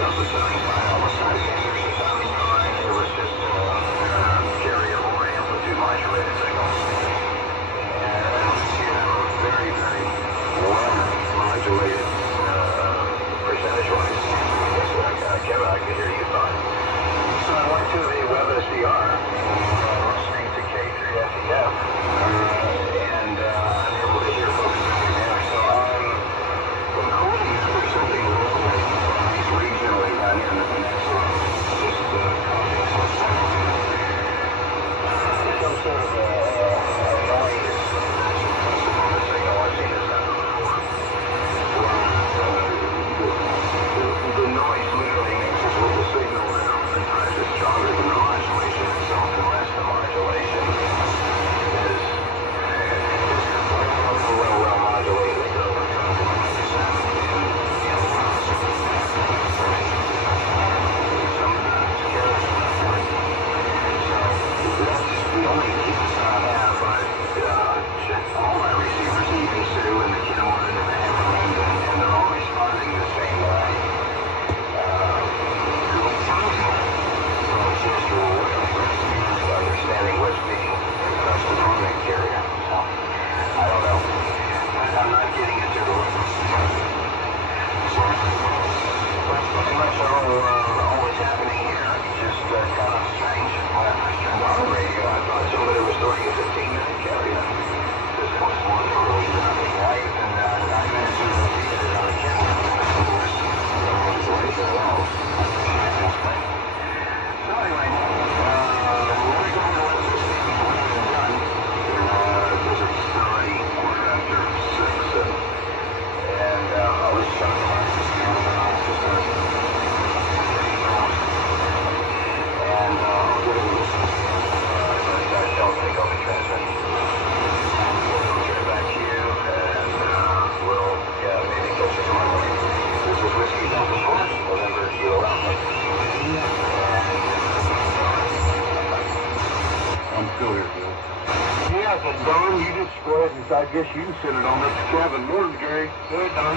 nothing, Don. You just go ahead and I guess you can send it on up to Kevin. Morning, Gary. Go ahead, Don.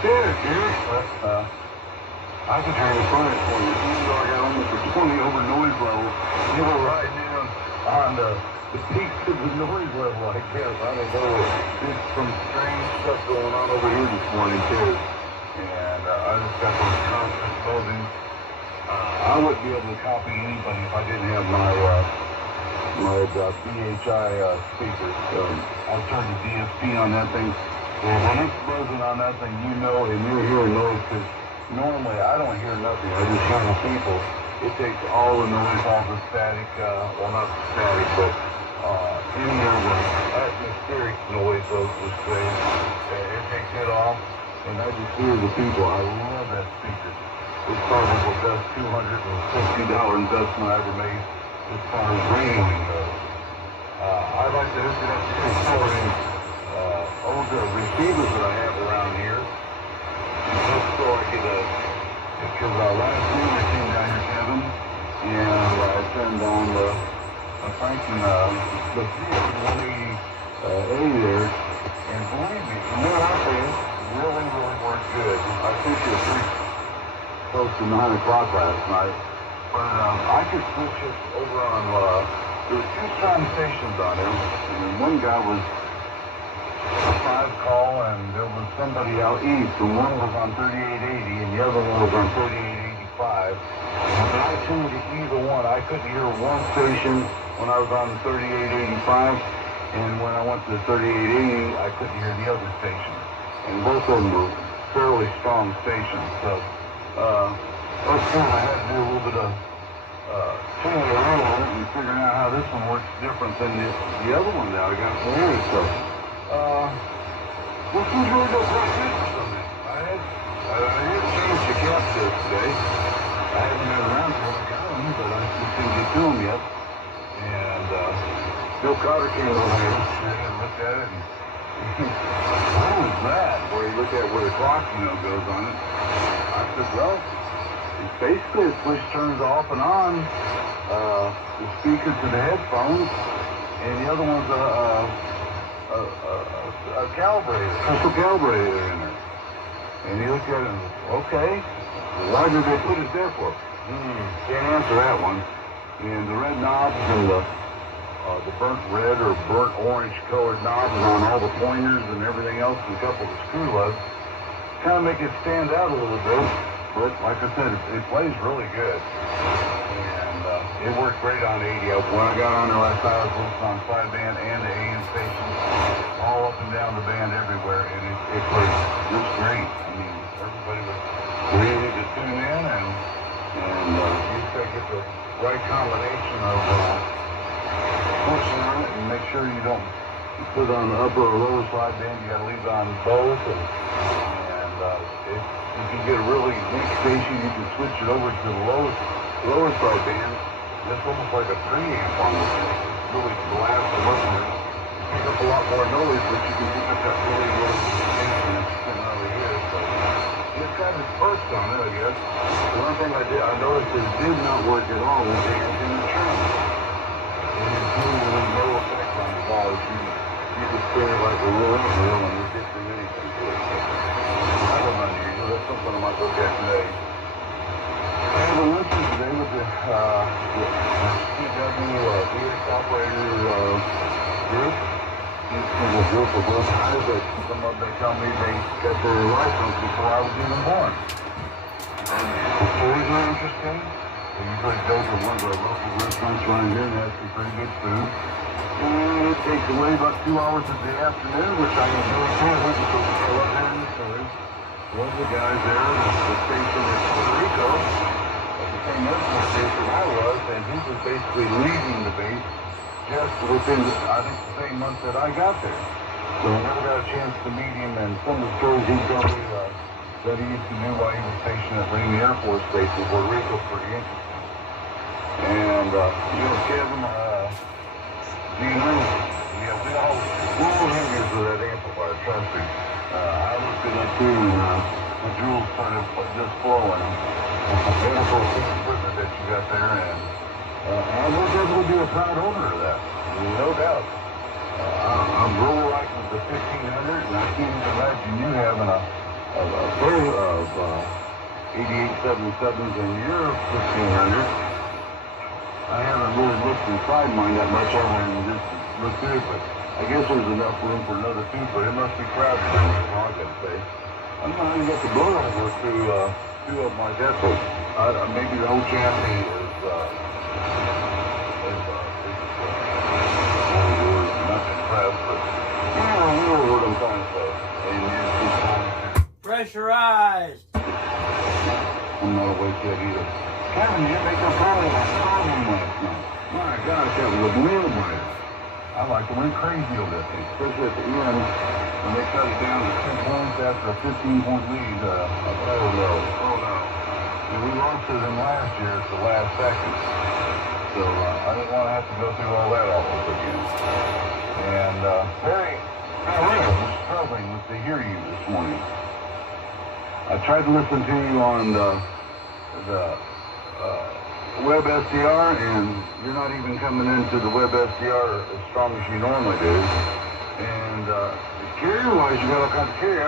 Yeah, Gary. I can hear you fine for you. Even though I got almost a 20 over noise level, you were riding in on the peak of the noise level, I guess. I don't know. There's some strange stuff going on over here this morning, too. And I just got those constant buzzing. I wouldn't be able to copy anybody if I didn't have my BHI speakers. I'll turn the DSP on that thing. And when it's buzzing on that thing, you know, and you're hearing noise, because normally I don't hear nothing. I just hear the people. It takes all the noise, all the static, well, not the static, but any of the atmospheric noise of the thing. It takes it off, and I just hear the people. I love that speaker. It's probably the best $250 investment I ever made as far as radioing goes. I'd like to hook it up to some old receivers that I have around here, just so I could, because last week I came down here, Kevin, and I turned on the Franklin, the 180A there, and believe me, from there out there, really worked good. I think it was pretty close to 9 o'clock last night, but I could switch it over on, there were 2 strong stations on it, and one guy was a 5 call, and there was somebody out east, and one was on 3880, and the other one was on 3885, and when I tuned to either one, I couldn't hear one station when I was on 3885, and when I went to 3880, I couldn't hear the other station, and both of them were fairly strong stations, so I had to do a little bit of tuning around on it and figuring out how this one works different than the other one that I got from here. So, this was really quite good for me. I did change the captive today. I haven't been around for a gallon, but I just didn't get to them yet. And Bill Carter came over here and looked at it, and what was that? Where he looked at where the clock, goes on it. I said, well, it's basically a switch turns off and on the speaker to the headphones, and the other one's a calibrator, crystal calibrator in there. And he looked at it and said, okay, why did they put it there for? Can't answer that one. And the red knobs and the burnt red or burnt orange colored knobs on all the pointers and everything else, and a couple of the screw lugs, kind of make it stand out a little bit. But like I said, it plays really good. And it worked great on 80. When I got on there last night, I was listening on sideband and the AM stations, all up and down the band everywhere, and it played just great. I mean, everybody was ready to tune in, and you just got to get the right combination of pushing on it and make sure you don't put it on the upper or lower sideband. You got to leave it on both, and if you get a really weak station, you can switch it over to the lower sideband. That's almost like a preamp on this. It's really loud to listen to. Pick up a lot more noise, but you can pick up that really low station that's sitting over here. So it's got its perks on it, I guess. The one thing I noticed that did not work at all was the antenna trim. And it's really no effect on the volume. You just spin it like a real and you get through anything to it. I don't know, that's something I might look at today. I have a luncheon today with the CW VX operator group. It's a group of both guys that some of them tell me they got their license before I was even born. The stories are interesting. We usually go to one of the local restaurants around here and have some pretty good food. And it takes away about 2 hours of the afternoon, which I enjoy doing because I love hearing the stories. One of the guys there at the station in Puerto Rico, at the same airport station I was, and he was basically leaving the base just within, I think, the same month that I got there. So I never got a chance to meet him, and some of the stories he told me that he used to do while he was stationed at Ramey Air Force Base in Puerto Rico is pretty interesting. And, Kevin, we're all hangers with that amplifier, trust me. I looked it up too, and the jewels started just flowing. It's a beautiful piece of equipment that you got there, and I was able to be a proud owner of that. No doubt. I'm really liking the 1500, and I can't even imagine you having a pair of 8877s in your 1500. I haven't really looked inside mine that much other than just look through it, but I guess there's enough room for another two, but it must be crowded. That's all I gotta say. I'm not even got the blow over to two of my Teslas. Maybe the whole chassis is not impressed, but you know what I'm trying to say. And just Pressurized. I'm not awake yet either. Kevin, you make a problem last night. My gosh, that was a wheelbiter. I like to went crazy over that thing, especially at the end when they cut it down to 2 points after a 15-point lead. Oh no. And we lost to them last year at the last second. So I didn't want to have to go through all that all over again. And Barry, I was struggling to hear you this morning. I tried to listen to you on the Web SDR, and you're not even coming into the Web SDR as strong as you normally do. And carrier-wise, you got all kinds of carrier.